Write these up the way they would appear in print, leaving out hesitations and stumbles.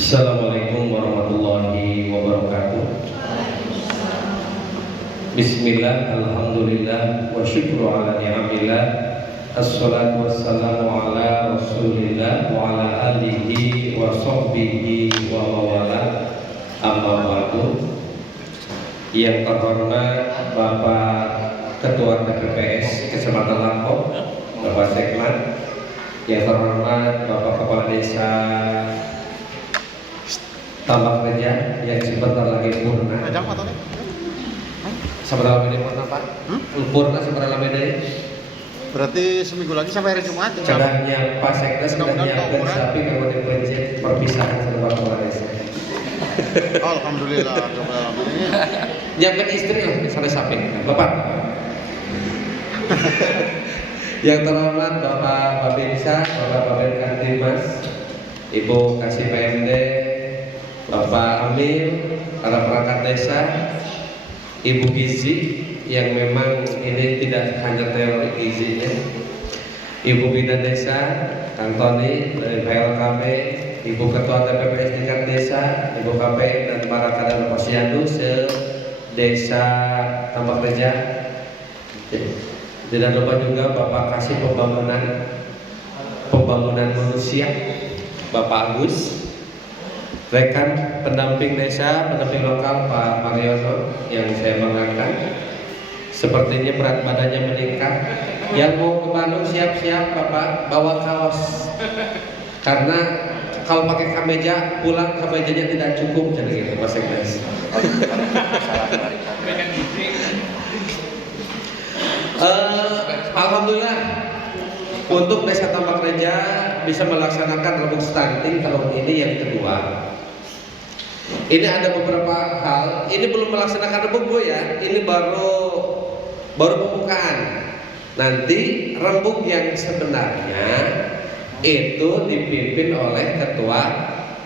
Assalamualaikum warahmatullahi wabarakatuh. Bismillah, alhamdulillah, wa syukru ala ni'amillah. Assalatu wassalamu ala rasulillah wa ala alihi wa sahbihi wa mawala. Amma ba'du. Yang terhormat Bapak Ketua TPPS Kecamatan Lampung, Bapak Sekman. Yang terhormat Bapak Kepala Desa Tambak Reja yang sebentar lagi purna. Sebentar lagi purna Pak? Purna sebentar lagi. Berarti seminggu lagi sampai hari Jumat. Cadangnya Pak Sekda sudah nyiapkan sapi kalau dipencet perpisahan sama Kepala Desa. Alhamdulillah. Nyiapkan istri lah misalnya sapi. Bapak. Yang terhormat Bapak Babinsa, Bapak Babin Kantimas, Ibu Kasih PMD, Bapak Amir, para perangkat desa, Ibu Gizi yang memang ini tidak hanya teori gizinya, Ibu Bidan Desa, Kang Tony dari PLKB, Ibu Ketua TPPS tingkat desa, Ibu KP dan para kader Posyandu se-Desa Tambak Reja. Tidak lupa juga Bapak Kasih Pembangunan Manusia, Bapak Agus, rekan pendamping desa, pendamping lokal Pak Mariono yang saya banggakan. Sepertinya berat badannya meningkat. Yang mau ke Bandung siap-siap Bapak bawa kaos. Karena kalau pakai kemeja pulang kemejanya tidak cukup jadi gitu Pak Sekdes. Alhamdulillah untuk Desa Tambak Reja bisa melaksanakan rebuk stunting tahun ini yang kedua. Ini ada beberapa hal. Ini belum melaksanakan rebuk Bu ya. Ini baru pembukaan. Nanti rebuk yang sebenarnya itu dipimpin oleh Ketua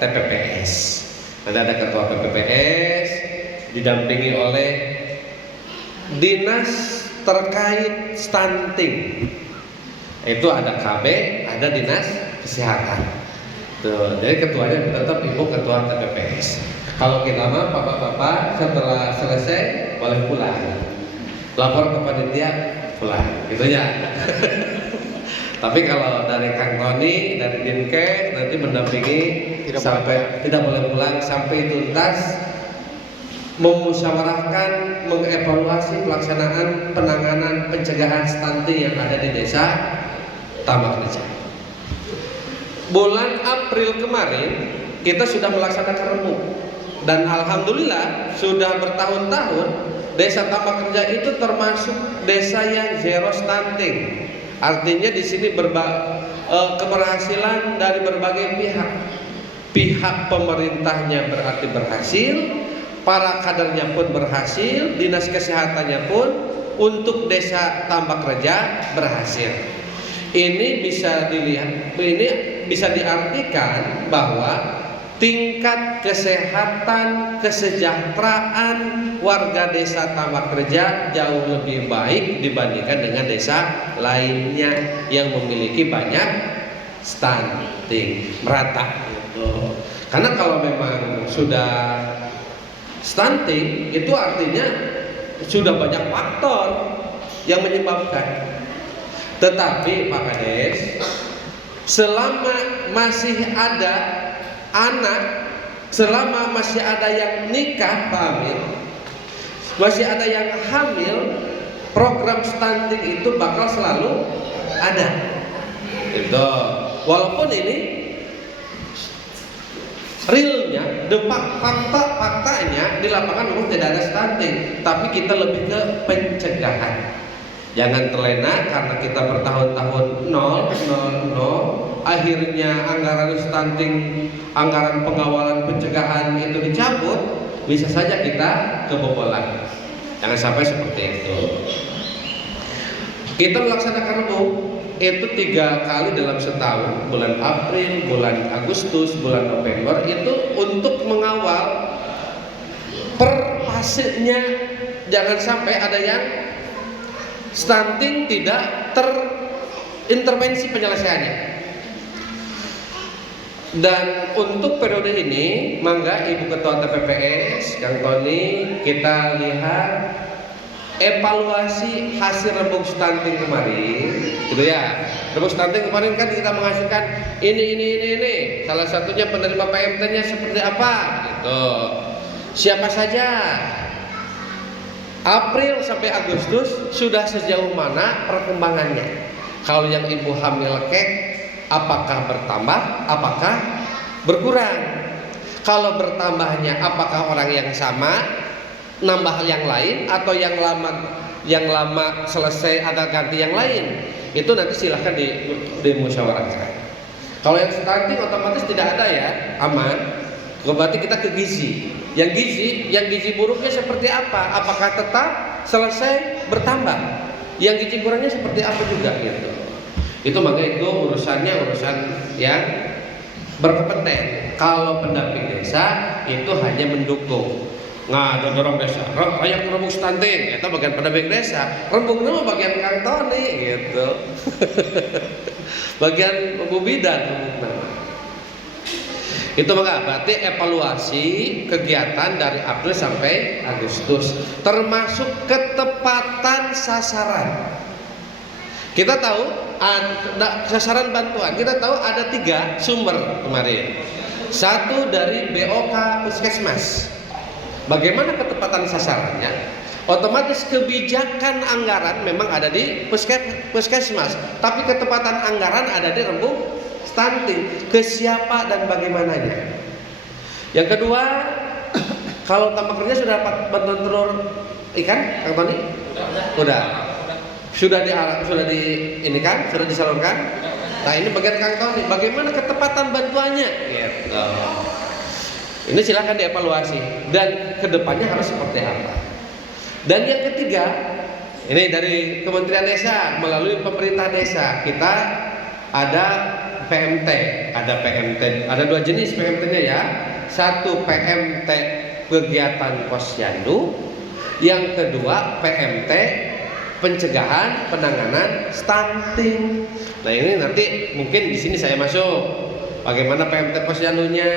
TPPS. Nanti ada Ketua TPPS didampingi oleh Dinas terkait stunting. Itu ada KB, ada Dinas Kesehatan. Tuh, jadi ketuanya tetap Ibu Ketua TPPS. Kalau kita mah bapak-bapak setelah selesai boleh pulang. Lapor ke panitia pulang, gitu ya. Tapi kalau dari Kang Tony, dari Dinkes nanti mendampingi tidak boleh pulang sampai tuntas memusyawarahkan, mengevaluasi pelaksanaan penanganan pencegahan stunting yang ada di Desa Tambak Reja. Bulan April kemarin kita sudah melaksanakan rebuk dan alhamdulillah sudah bertahun-tahun Desa Tambak Reja itu termasuk desa yang zero stunting. Artinya di sini keberhasilan dari berbagai pihak. Pihak pemerintahnya berarti berhasil, para kadernya pun berhasil, dinas kesehatannya pun untuk Desa Tambak Reja berhasil. Ini bisa dilihat, ini bisa diartikan bahwa tingkat kesehatan, kesejahteraan warga Desa Tambak Reja jauh lebih baik dibandingkan dengan desa lainnya yang memiliki banyak stunting, merata. Karena kalau memang sudah stunting itu artinya sudah banyak faktor yang menyebabkan. Tetapi Pak Kades, selama masih ada anak, selama masih ada yang nikah Pak Amir, masih ada yang hamil, program stunting itu bakal selalu ada. Itu walaupun ini realnya, faktanya di lapangan memang tidak ada stunting, tapi kita lebih ke pencegahan. Jangan terlena karena kita bertahun-tahun nol, akhirnya anggaran stunting, anggaran pengawalan pencegahan itu dicabut, bisa saja kita kebobolan. Jangan sampai seperti itu. Kita melaksanakan rebuk itu 3 kali dalam setahun, bulan April, bulan Agustus, bulan November, itu untuk mengawal per fasenya. Jangan sampai ada yang stunting tidak terintervensi penyelesaiannya. Dan untuk periode ini, mangga Ibu Ketua TPPS, Kang Tony, kita lihat evaluasi hasil rembuk stunting kemarin, gitu ya. Rembuk stunting kemarin kan kita menghasilkan ini. Salah satunya penerima PMT-nya seperti apa, gitu. Siapa saja. April sampai Agustus sudah sejauh mana perkembangannya? Kalau yang ibu hamil kek, apakah bertambah? Apakah berkurang? Kalau bertambahnya, apakah orang yang sama, nambah yang lain, atau yang lama selesai ada ganti yang lain? Itu nanti silahkan dimusyawarahkan. Kalau yang stunting otomatis tidak ada ya, aman. Berarti kita ke gizi. Yang gizi buruknya seperti apa? Apakah tetap selesai bertambah? Yang gizi kurangnya seperti apa juga gitu. Itu maka itu urusan yang berkompeten. Kalau pendamping desa itu hanya mendukung. Nah, dorong desa, rakyat rembuk stunting, itu bagian pendamping desa. Rembuk nama bagian Kang Tony gitu. Bagian Bu Bidan rembuk nama. Itu maka berarti evaluasi kegiatan dari April sampai Agustus, termasuk ketepatan sasaran. Kita tahu ada sasaran bantuan. Kita tahu ada 3 sumber kemarin. 1 dari BOK Puskesmas. Bagaimana ketepatan sasarannya? Otomatis kebijakan anggaran memang ada di Puskesmas, tapi ketepatan anggaran ada di rembuk stunting. Ke siapa dan bagaimananya? Yang kedua, kalau tambak kerja sudah dapat bantuan telur ikan, Kang Tony? Sudah disalurkan. Nah, ini bagian Kang Tony. Bagaimana ketepatan bantuannya? Gitu. Ini silakan dievaluasi dan kedepannya harus seperti apa. Dan yang ketiga, ini dari Kementerian Desa melalui pemerintah desa, kita ada PMT, ada 2 jenis PMT-nya ya. 1 PMT kegiatan posyandu, yang kedua PMT pencegahan penanganan stunting. Nah, ini nanti mungkin di sini saya masuk. Bagaimana PMT posyandunya?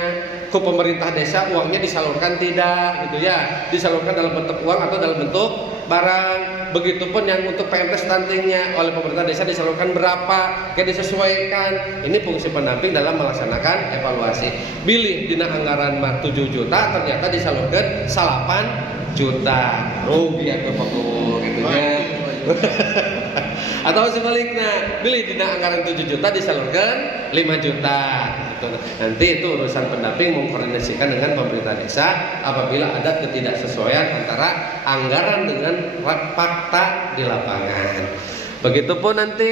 Ke pemerintah desa uangnya disalurkan tidak, gitu ya? Disalurkan dalam bentuk uang atau dalam bentuk barang. Begitupun yang untuk PMT stuntingnya oleh pemerintah desa disalurkan berapa, kayak disesuaikan. Ini fungsi pendamping dalam melaksanakan evaluasi. Bilih dina anggaran 7 juta, ternyata disalurkan 8 juta. Rugi atau pokok gitu ya. Atau sebaliknya, bilih dina anggaran 7 juta disalurkan 5 juta. Nanti itu urusan pendamping mengkoordinasikan dengan pemerintah desa apabila ada ketidaksesuaian antara anggaran dengan fakta di lapangan. Begitupun nanti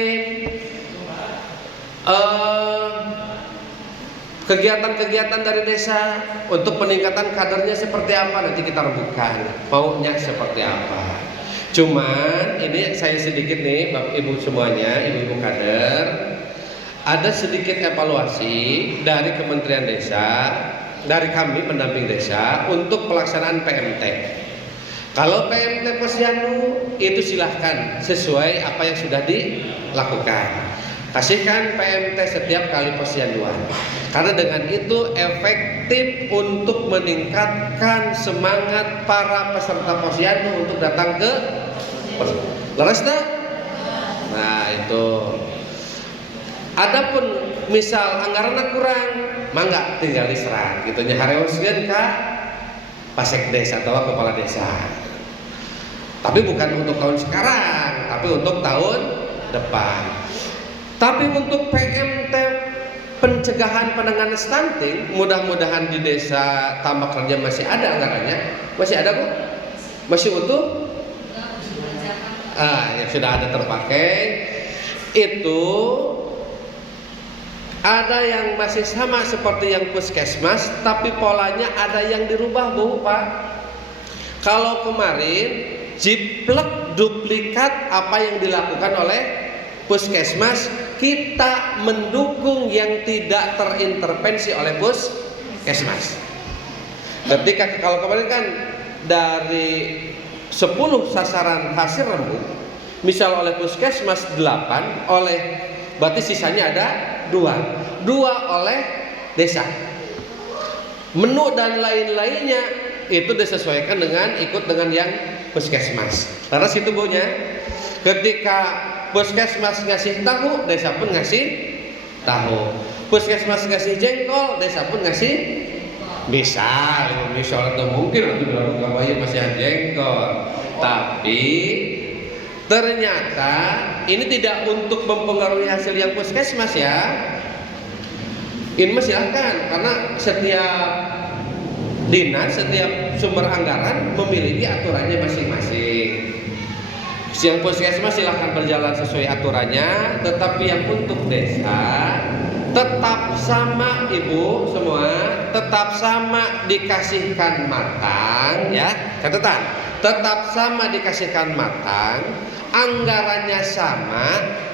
kegiatan-kegiatan dari desa untuk peningkatan kadernya seperti apa, nanti kita rembukan maunya seperti apa. Cuman ini saya sedikit nih Bapak Ibu semuanya, Ibu-ibu kader, ada sedikit evaluasi dari Kementerian Desa, dari kami pendamping desa untuk pelaksanaan PMT. Kalau PMT posyandu itu silahkan sesuai apa yang sudah dilakukan. Kasihkan PMT setiap kali posyanduan. Karena dengan itu efektif untuk meningkatkan semangat para peserta posyandu untuk datang ke leres dah. Nah, itu. Adapun misal anggaran kurang, mangga tinggal diserah gitu nya hareoskeun ka Pasekdes atau kepala desa. Tapi bukan untuk tahun sekarang, tapi untuk tahun depan. Tapi untuk PMT pencegahan penanganan stunting, mudah-mudahan di desa Tambak Kerja masih ada anggarannya. Masih ada kok? Masih utuh? Ya sudah ada terpakai. Itu ada yang masih sama seperti yang puskesmas, tapi polanya ada yang dirubah, Bu, Pak. Kalau kemarin jiplek duplikat apa yang dilakukan oleh puskesmas, kita mendukung yang tidak terintervensi oleh puskesmas. Ketika kalau kemarin kan dari 10 sasaran hasil rembuk, misal oleh puskesmas 8, oleh berarti sisanya ada 2 oleh desa. Menu dan lain-lainnya itu disesuaikan dengan ikut dengan yang puskesmas. Karena situ bunya, ketika puskesmas ngasih tahu, desa pun ngasih tahu. Puskesmas ngasih jengkol, desa pun ngasih. Misal atau mungkin atau bilang kawaii masih jengkol. Tapi ternyata ini tidak untuk mempengaruhi hasil yang puskesmas ya. Ini silahkan, karena setiap dinas, setiap sumber anggaran memiliki aturannya masing-masing. Yang puskesmas silahkan berjalan sesuai aturannya, tetapi yang untuk desa tetap sama ibu semua, tetap sama dikasihkan matang ya, catatan, tetap sama dikasihkan matang, anggarannya sama,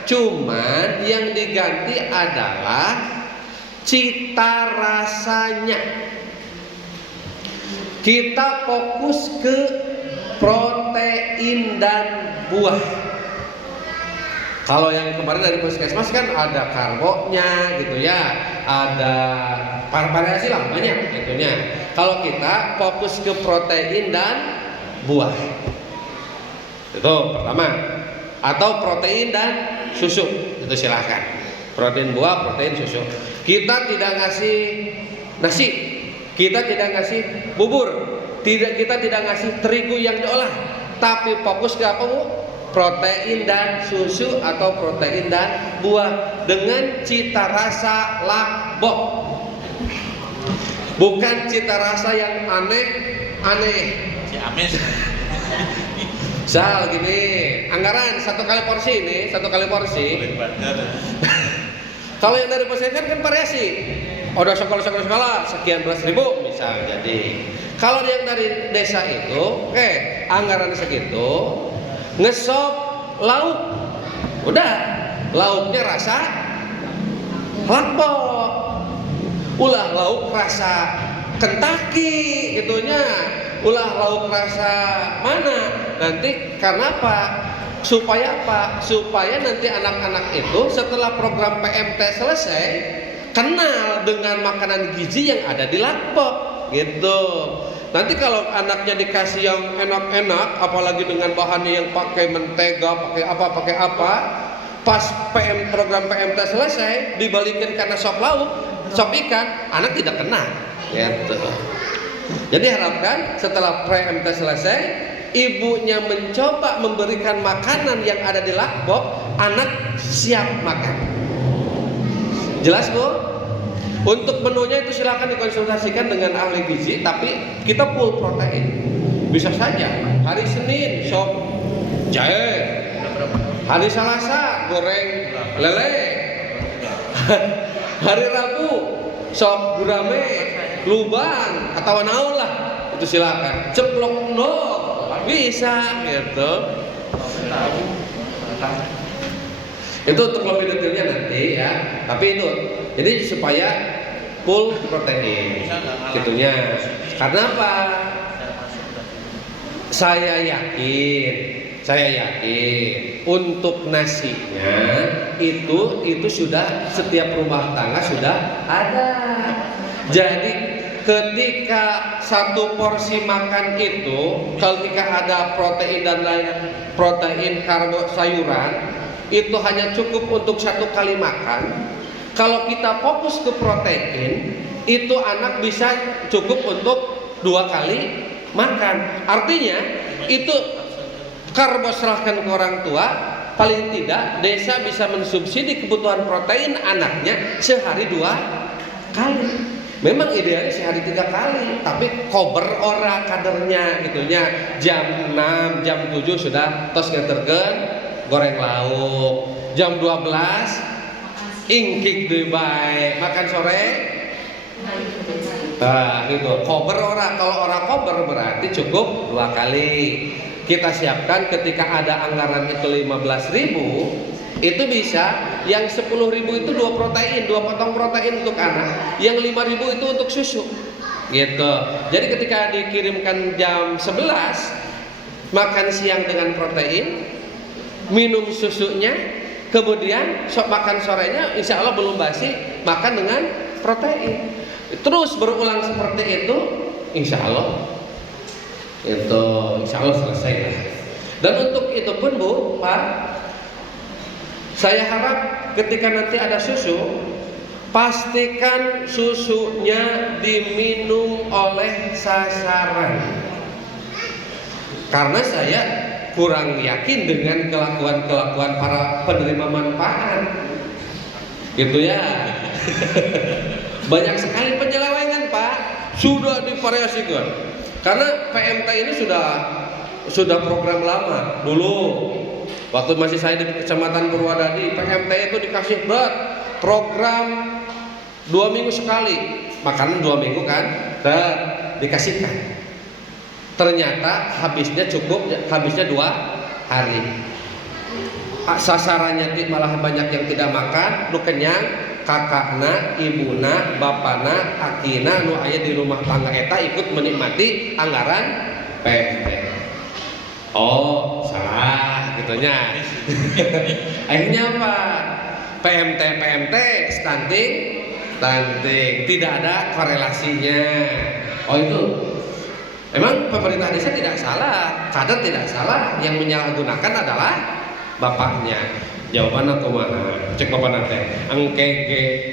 cuman yang diganti adalah cita rasanya. Kita fokus ke protein dan buah. Kalau yang kemarin dari puskesmas kan ada karbonya gitu ya, ada variasi lah banyak gitunya. Kalau kita fokus ke protein dan buah, itu pertama. Atau protein dan susu, itu silahkan. Protein buah, protein susu. Kita tidak ngasih nasi, kita tidak ngasih bubur, kita tidak ngasih terigu yang diolah, tapi fokus ke apa bu? Protein dan susu atau protein dan buah dengan cita rasa lakbok, bukan cita rasa yang aneh-aneh. Sal gini, anggaran satu kali porsi ini, satu kali porsi. Kalau yang dari puskesmas kan variasi. Udah sekolah sekian belas ribu misal jadi. Kalau yang dari desa itu, anggaran segitu. Ngesop lauk, udah lauknya rasa lakbok, ulah lauk rasa Kentucky gitunya, ulah lauk rasa mana nanti. Karena apa? Supaya apa? Supaya nanti anak-anak itu setelah program PMT selesai kenal dengan makanan gizi yang ada di lakbok gitu. Nanti kalau anaknya dikasih yang enak-enak, apalagi dengan bahannya yang pakai mentega, pakai apa, pas program PMT selesai, dibalikin karena sop lauk, sop ikan, anak tidak kena. Gitu. Jadi harapkan setelah PMT selesai, ibunya mencoba memberikan makanan yang ada di lakbok, anak siap makan. Jelas bu? Untuk menunya itu silakan dikonsultasikan dengan ahli gizi, tapi kita full protein. Bisa saja hari Senin sop jahe, hari Selasa goreng lele, hari Rabu sop gurame, lubang atau naon lah, itu silakan. Ceplok endog bisa gitu. Itu untuk lebih detailnya nanti ya. Tapi itu jadi supaya full protein gitunya. Karena apa? Saya yakin untuk nasinya itu sudah setiap rumah tangga sudah ada. Jadi ketika satu porsi makan itu, ketika ada protein dan lain protein, karbo, sayuran, itu hanya cukup untuk satu kali makan. Kalau kita fokus ke protein, itu anak bisa cukup untuk 2 kali makan. Artinya itu karbo serahkan ke orang tua, paling tidak desa bisa mensubsidi kebutuhan protein anaknya sehari 2 kali. Memang idealnya sehari 3 kali, tapi kober ora kadernya gitunya. Jam 6, jam 7 sudah tos ngetergen goreng lauk. Jam 12 ingkik deui bae, makan sore. Nah, gitu. Kober ora, kalau ora kober berarti cukup 2 kali. Kita siapkan ketika ada anggaran itu 15.000, itu bisa yang 10.000 itu 2 protein, 2 potong protein untuk anak, yang 5.000 itu untuk susu. Gitu. Jadi ketika dikirimkan jam 11, makan siang dengan protein, minum susunya, kemudian makan sorenya insya Allah belum basi, makan dengan protein. Terus berulang seperti itu, insya Allah selesai lah. Dan untuk itu pun Bu, Pak, saya harap ketika nanti ada susu, pastikan susunya diminum oleh sasaran. Karena saya kurang yakin dengan kelakuan para penerima manfaat, gitu ya. Banyak sekali penyelewengan Pak, sudah divariasikan. Karena PMT ini sudah program lama dulu. Waktu masih saya di Kecamatan Purwadadi, PMT itu dikasih berat program 2 minggu sekali, makanan 2 minggu kan, dikasihkan. Ternyata habisnya 2 hari. Sasarannya malah banyak yang tidak makan, nu kenyang, kakakna, ibuna, bapana, akina, nu aya di rumah tangga eta ikut menikmati anggaran PMT. Oh, salah gitunya. Akhirnya apa? PMT stunting, tidak ada korelasinya. Oh itu. Emang pemerintah desa tidak salah, kader tidak salah, yang menyalahgunakan adalah bapaknya. Jawabanna kumaha? Cek bapana teh. Engke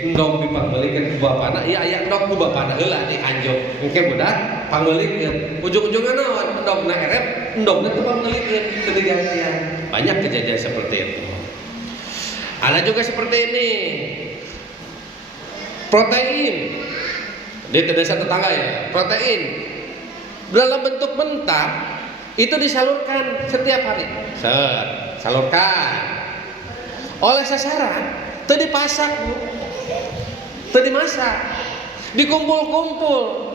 endog dipanggeulekeun ku bapana, ieu aya endog ku bapana heula di anjog. Engke budak panggeulekeun. Ujung-ujungna naon? Endogna erep, endogna teu panggeulekeun, teu digantian. Banyak kejadian seperti itu. Ada juga seperti ini. Protein. Di desa tetangga ya, protein dalam bentuk mentah itu disalurkan setiap hari. Salurkan oleh sasaran, teu dipasak Bu, teu dimasak, dikumpul-kumpul.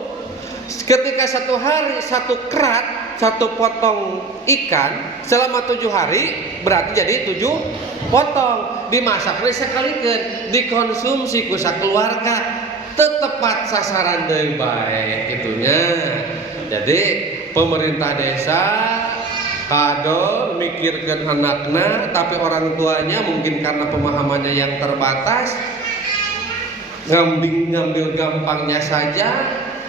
Ketika 1 hari 1 kerat, 1 potong ikan selama 7 hari berarti jadi 7 potong. Dimasak disakalikeun, dikonsumsi ku sakeluarga, tepat sasaran deui bae gitunya. Jadi pemerintah desa kader mikirkan anaknya, tapi orang tuanya mungkin karena pemahamannya yang terbatas, ngambil gampangnya saja.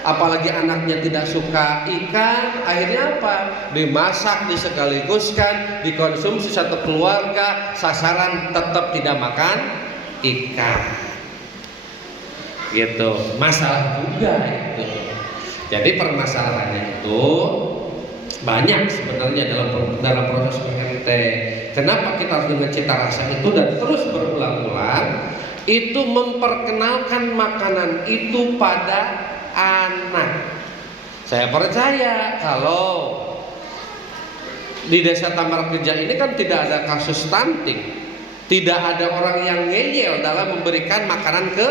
Apalagi anaknya tidak suka ikan, akhirnya apa? Dimasak, disekaliguskan, dikonsumsi satu keluarga, sasaran tetap tidak makan ikan. Gitu, masalah juga itu. Jadi permasalahannya itu banyak sebenarnya dalam proses PMT. Kenapa kita harus dengan cita rasa itu dan terus berulang-ulang? Itu memperkenalkan makanan itu pada anak. Saya percaya kalau di desa Tamar Kerja ini kan tidak ada kasus stunting, tidak ada orang yang ngeyel dalam memberikan makanan ke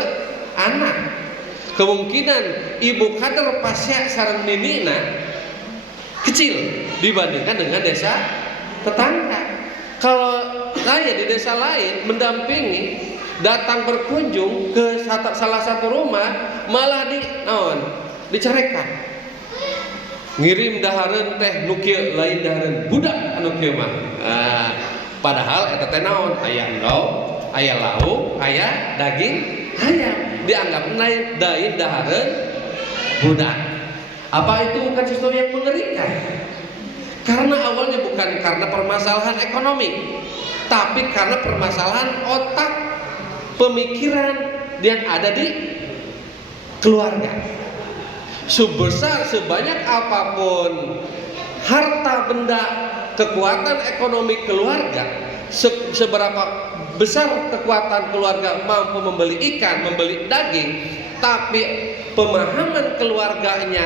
anak. Kemungkinan ibu kader pasya sareng ninina kecil dibandingkan dengan desa tetangga. Kalau saya di desa lain mendampingi, datang berkunjung ke salah satu rumah, malah dicerekan, ngirim dahareun teh nu kieu lain dahareun budak anu kieu mah. Padahal eta teh naon? Aya endog, aya lauk, aya daging ayam, dianggap lain dahareun budak. Apa itu bukan sesuatu yang mengerikan? Karena awalnya bukan karena permasalahan ekonomi, tapi karena permasalahan otak, pemikiran yang ada di keluarga. Sebesar sebanyak apapun harta benda, kekuatan ekonomi keluarga, seberapa besar kekuatan keluarga mampu membeli ikan, membeli daging, tapi pemahaman keluarganya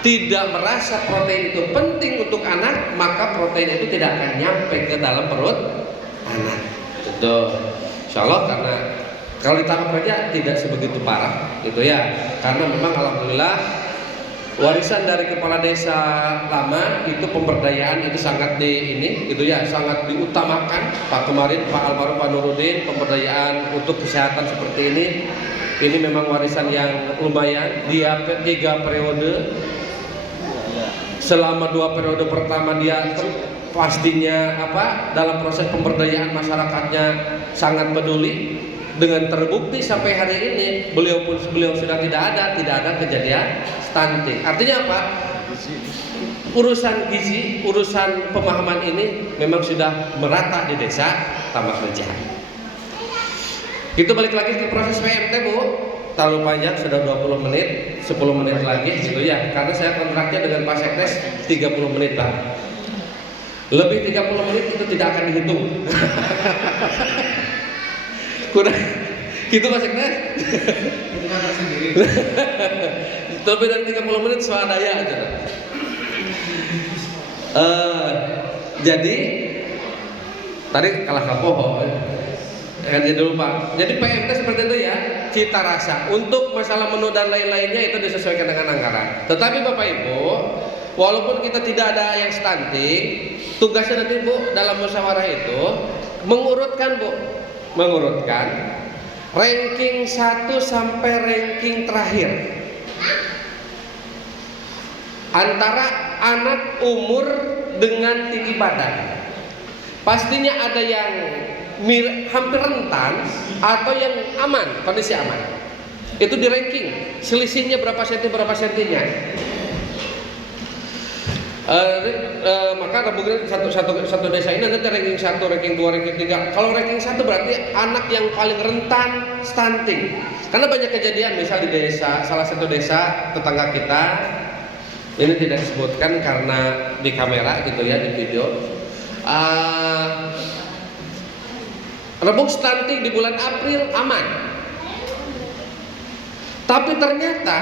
tidak merasa protein itu penting untuk anak, maka protein itu tidak akan nyampe ke dalam perut anak. Betul. Insya Allah, karena kalau ditangkap aja tidak sebegitu parah, gitu ya. Karena memang alhamdulillah warisan dari kepala desa lama itu pemberdayaan itu sangat gitu ya, sangat diutamakan. Pak kemarin Pak Almarhum Pak Nurudin, pemberdayaan untuk kesehatan seperti ini memang warisan yang lumayan. Dia 3 periode. Selama 2 periode pertama dia pastinya dalam proses pemberdayaan masyarakatnya sangat peduli. dengan terbukti sampai hari ini beliau sudah tidak ada kejadian stunting. Artinya apa? Urusan gizi, urusan pemahaman ini memang sudah merata di desa Tambak Reja. Kita balik lagi ke proses PMT, Bu. Terlalu panjang, sudah 20 menit, 10 menit lagi gitu ya. Karena saya kontraknya dengan Pak Sekdes 30 menit lah. Lebih 30 menit itu tidak akan dihitung. Kurang gitu Pak Sekdes. Itu kan sendiri. Lebih dari 30 menit swadaya aja. Jadi tadi kalah kapoho. Jadi lupa. Jadi PMT seperti itu ya, cita rasa. Untuk masalah menu dan lain-lainnya itu disesuaikan dengan anggaran. Tetapi Bapak Ibu, walaupun kita tidak ada yang stunting, tugasnya nanti Bu dalam musyawarah itu mengurutkan ranking 1 sampai ranking terakhir antara anak umur dengan tinggi badan. Pastinya ada yang hampir rentan atau yang aman, kondisi aman. Itu di ranking, selisihnya berapa sentinya. Maka mungkin satu desa ini nanti ranking 1, ranking 2, ranking 3. Kalau ranking 1 berarti anak yang paling rentan stunting. Karena banyak kejadian, misal di desa, salah satu desa tetangga kita, ini tidak disebutkan karena di kamera gitu ya, di video. Rebuk stunting di bulan April aman. Tapi ternyata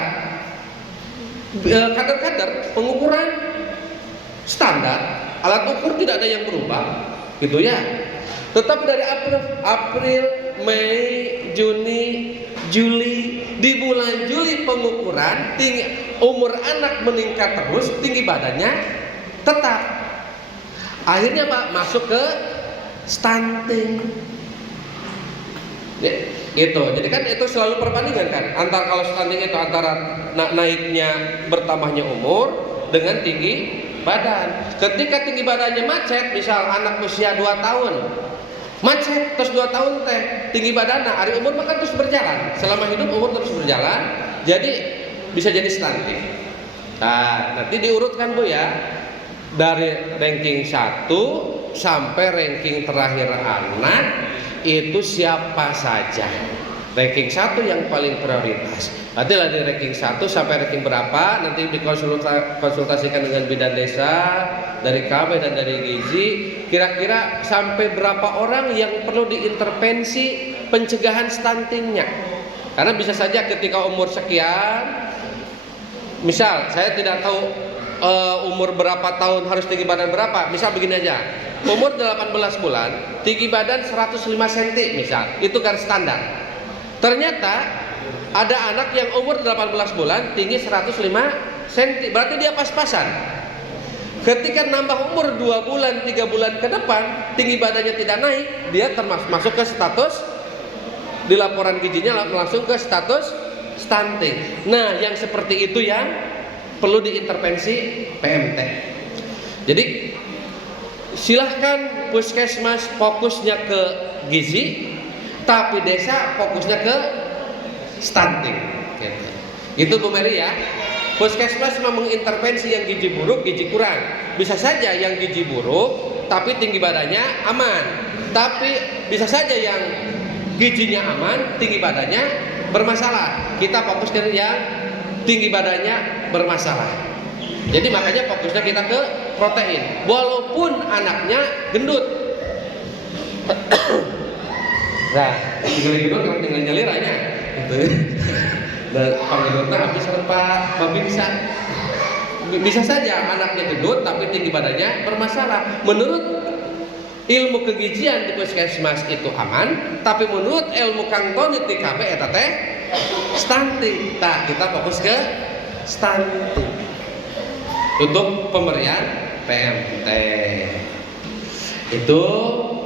kadar-kadar pengukuran standar, alat ukur tidak ada yang berubah, gitu ya. Tetapi dari April, Mei, Juni, Juli, di bulan Juli pengukuran umur anak meningkat terus, tinggi badannya tetap. Akhirnya Pak masuk ke stunting. Ya, itu. Jadi kan itu selalu perbandingan kan, antara kalau stunting itu antara naiknya bertambahnya umur dengan tinggi badan. Ketika tinggi badannya macet, misal anak usia 2 tahun macet terus 2 tahun tinggi badan, hari umur maka terus berjalan, selama hidup umur terus berjalan, jadi bisa jadi stunting. Nah, nanti diurutkan Bu ya, dari ranking 1 sampai ranking terakhir anak itu siapa saja. Ranking 1 yang paling prioritas. Nanti lah dari ranking 1 sampai ranking berapa nanti dikonsultasikan dengan bidan desa, dari KB dan dari gizi, kira-kira sampai berapa orang yang perlu diintervensi pencegahan stuntingnya. Karena bisa saja ketika umur sekian, misal saya tidak tahu umur berapa tahun harus tinggi badan berapa. Misal begini aja, umur 18 bulan, tinggi badan 105 cm misal, itu garis standar. Ternyata ada anak yang umur 18 bulan tinggi 105 cm, berarti dia pas-pasan. Ketika nambah umur 2 bulan, 3 bulan ke depan, tinggi badannya tidak naik, dia masuk ke status, di laporan gizinya langsung ke status stunting. Nah, yang seperti itu yang perlu diintervensi PMT. Jadi silahkan puskesmas fokusnya ke gizi, tapi desa fokusnya ke stunting. Itu Bu Mary ya. Puskesmas memang mengintervensi yang gizi buruk, gizi kurang. Bisa saja yang gizi buruk tapi tinggi badannya aman. Tapi bisa saja yang gizinya aman, tinggi badannya bermasalah. Kita fokus ke yang tinggi badannya bermasalah. Jadi makanya fokusnya kita ke protein. Walaupun anaknya gendut. Nah, tinggal nyali ranya gitu. Dan panggendutnya habis Pak Babinsa. Bisa saja anaknya gendut tapi tinggi badannya bermasalah. Menurut ilmu kegizian di puskesmas itu aman, tapi menurut ilmu Kang Tony TKP eta teh stunting. Nah, kita fokus ke stunting untuk pemberian PMT. Itu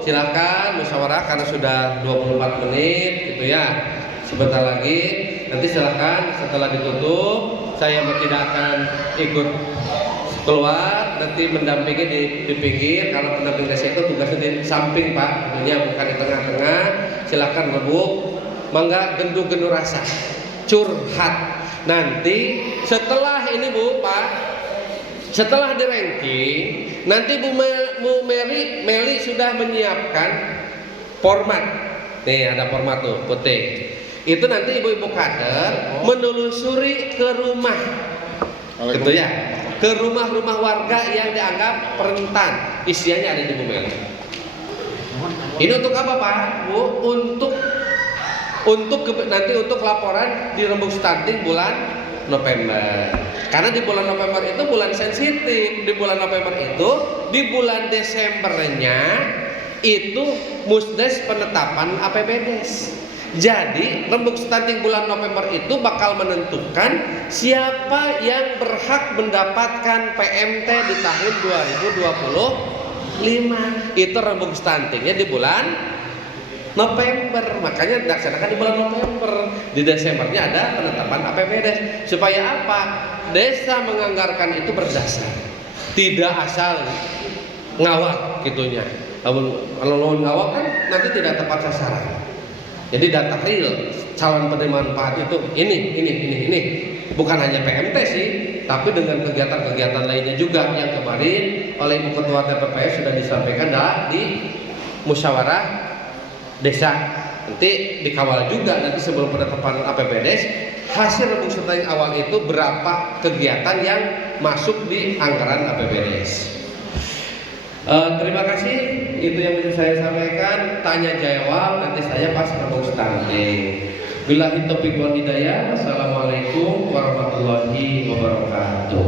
silakan musyawarah karena sudah 24 menit gitu ya. Sebentar lagi nanti silakan setelah ditutup saya tidak akan ikut keluar, nanti mendampingi di pinggir karena pendamping desa itu tugasnya di samping Pak, tentunya bukan di tengah-tengah. Silakan rebuk mangga gendu-gendu rasa curhat. Nanti setelah ini Bu Pak, setelah di ranking, nanti Bu Meli sudah menyiapkan format. Nih ada format tuh putih. Itu nanti ibu-ibu kader menelusuri ke rumah, gitu ya, ke rumah-rumah warga yang dianggap rentan. Isiannya ada di Bu Meli. Ini untuk apa Pak? Bu, nanti untuk laporan di rembuk stunting bulan November. Karena di bulan November itu bulan sensitif. Di bulan November itu, di bulan Desembernya itu musdes penetapan APBDes. Jadi rembuk stunting bulan November itu bakal menentukan siapa yang berhak mendapatkan PMT di tahun 2025. Itu rembuk stuntingnya di bulan November, makanya dilaksanakan di bulan November. Di Desembernya ada penetapan APBDes. Supaya apa? Desa menganggarkan itu berdasar, tidak asal ngawak gitunya. Kalau ngawak kan nanti tidak tepat sasaran. Jadi data real calon penerima manfaat itu ini. Bukan hanya PMT sih, tapi dengan kegiatan-kegiatan lainnya juga yang kemarin oleh Ibu Ketua TPPS sudah disampaikan di musyawarah desa. Nanti dikawal juga nanti sebelum penetapan APBDes hasil rembuk stunting awal itu berapa kegiatan yang masuk di anggaran APBDes. Terima kasih, itu yang bisa saya sampaikan. Tanya jawab nanti saya pas rembuk stunting. Billahi taufiq wal hidayah. Wassalamualaikum warahmatullahi wabarakatuh.